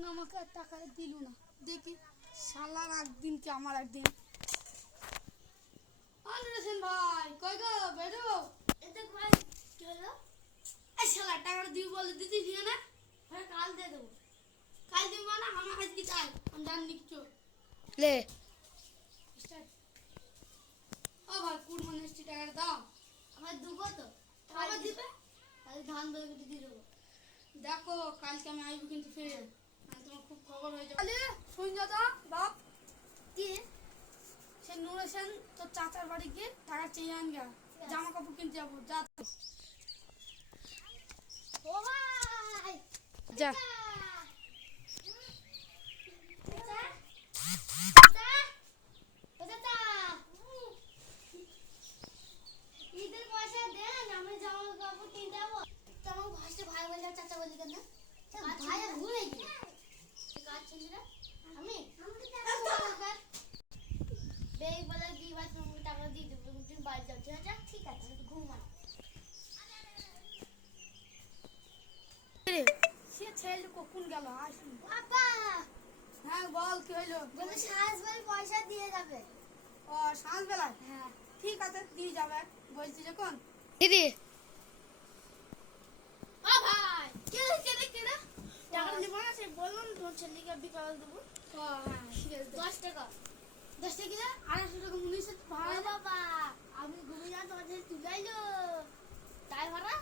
আমাকে টাকা দিল না, দেখি শালার একদিন কি আমার একদিন। ভাই কই গো বেরো, এটা ভাই কি হলো? এই শালা টাকা দিবি বলে দিতি ঠিক না? ভাই কাল দিয়ে দেবো। কাল দিব না, আমার আজকে চাই, আমি জানি কিছু লে স্টার্ট। ও ভাই কুরবানি এসছি, টাকাটা দাও। আমার দুবো তো আবার দিবে? তাহলে ধান বের করে দিয়ে দেবো। দেখো কালকে আমি আইবো কিন্তু ফের, আমি তোমার খুব খবর হয়ে যাবে। আরে শুন দাদা বাপ, কি সে নূর হোসেন তোর চাচার বাড়ি গিয়ে টাকা চেয়ে আনগা, জামা কাপড় কিনতে যাবো, যা ও ভাই যা। ঈদের পয়সা দেন, আমি জামা কাপড় কিনতে যাবো। তোমার ভাষা ভাই বলে চাচা বলি কেন? ভাই ভুলে গেছি। কাজ ছিল না আমি বেই বলে কি ভাই তুমি টাকা দিয়ে দেবো, তুমি বাড়ি যাও। ঠিক আছে আমি ঘুমাই। সে ছেলে কখন গেল আসুন। বাবা হ্যাঁ বল কি হইলো? বলে সাজ বলে পয়সা দিয়ে যাবে। ও সাঁঝ বেলায়? হ্যাঁ ঠিক আছে দিয়ে যাবে, বলছি যখন। দিদি ও ভাই কে টাকা নিবো না, সে বললাম তোমার ছেলেকে বিকাল দেবো। ও হ্যাঁ ঠিক আছে, 10 টাকা 10 টাকা 250 টাকা মুনিশ ভাড়া। বাবা আমি ঘুমিয়ে যান, তোমার ছেলে তুলাইলো তাই ভাড়া